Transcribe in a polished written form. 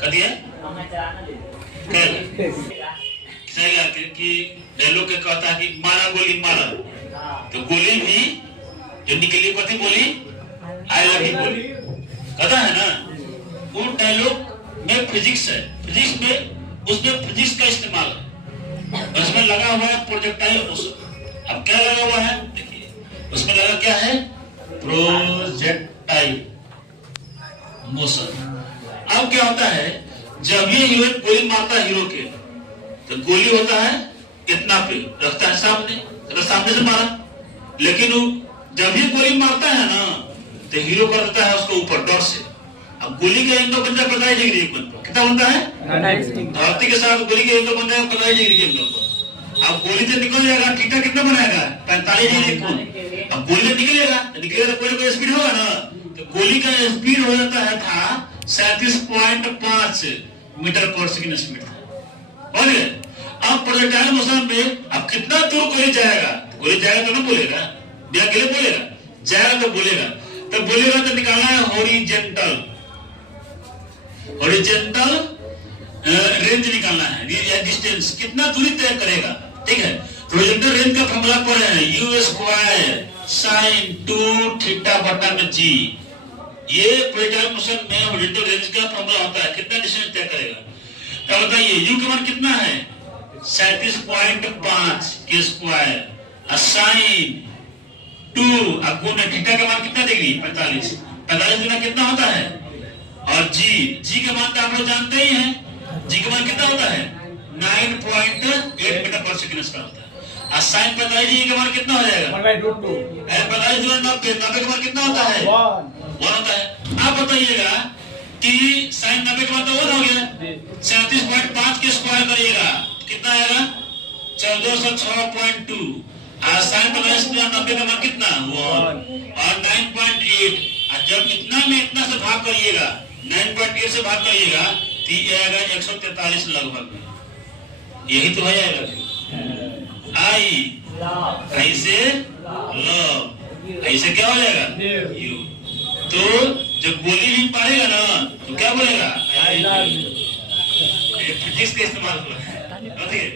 कदिया कि डायलॉग के कहता है कि मारा गोली मारा, तो गोली भी जो निकली कथी बोली, आई लव यू बोली, कहता है ना। वो डायलॉग में फिजिक्स है, फिजिक्स में उसमें फिजिक्स का इस्तेमाल है। उसमें लगा हुआ है प्रोजेक्टाइल मोशन। अब क्या लगा हुआ है देखिए, उसमें लगा क्या है, प्रोजेक्टाइल मोशन। अब क्या होता है, जब ये हीरोइन गोली मारता है हीरो के, तो गोली होता है इतना पे रखता है सामने, तो सामने से मारा, लेकिन वो जब ये गोली मारता है ना, तो हीरो कर देता है उसको ऊपर डर से। अब गोली का एंगल बन जाए 45 डिग्री कितना बनता है, धरती के साथ गोली के एंगल बन जाए 45 डिग्री के एंगल पर। अब गोली से निकल जाएगा, थीटा कितना बनाएगा, 45 डिग्री कोण। अब गोली से निकलेगा तो कोई स्पीड होगा ना, तो गोली का स्पीड हो जाता है था 37.5 मीटर पर सेकंड स्पीड था। अब प्रोजेक्टाइल मोशन में अब कितना दूर गोली जाएगा, गोली जाएगा तो ना बोलेगा, बिना गिरे बोलेगा, जाएगा तो बोलेगा, तो बोलेगा तो निकालना है हॉरिजॉन्टल रेंज निकालना है, या डिस्टेंस कितना दूरी तय करेगा, ठीक है। हॉरिजॉन्टल रेंज का फॉर्मूला पढ़े हैं, u स्क्वायर sin 2 थीटा बटा में g। ये प्रोजेक्टाइल मोशन में हॉरिजॉन्टल रेंज का फॉर्मूला होता है, कितना डिस्टेंस तय करेगा। अब बताइए u का मान कितना है, 37.5 के स्क्वायर, sin 2 अब गुना थीटा का मान कितना डिग्री, 45 गुना कितना होता है, और g का मान तो आप लोग जानते ही हैं, g का मान कितना होता है 9.8 मीटर पर सेकंड स्क्वायर होता है। और sin 45 का मान कितना हो जाएगा, 1/2। 45 गुना 90 का मान कितना होता है, 1 होता है। आप बताइएगा कि sin 90 का मान तो 1 हो गया, 37.5 के स्क्वायर करिएगा कितना आएगा, 1406.2, और sin 45 गुना 90 का मान कितना 1 और 9.8। जब इतना में इतना से भाग करिएगा, 9.8 से भाग करिएगा तो ये आएगा 143 लगभग। यही तो है आई ऐसे लव, ऐसे क्या हो जाएगा यू। तो जब गोली भी मारेगा ना तो क्या बोलेगा, आई लव यू। फिजिक्स का इस्तेमाल हुआ है, ठीक है।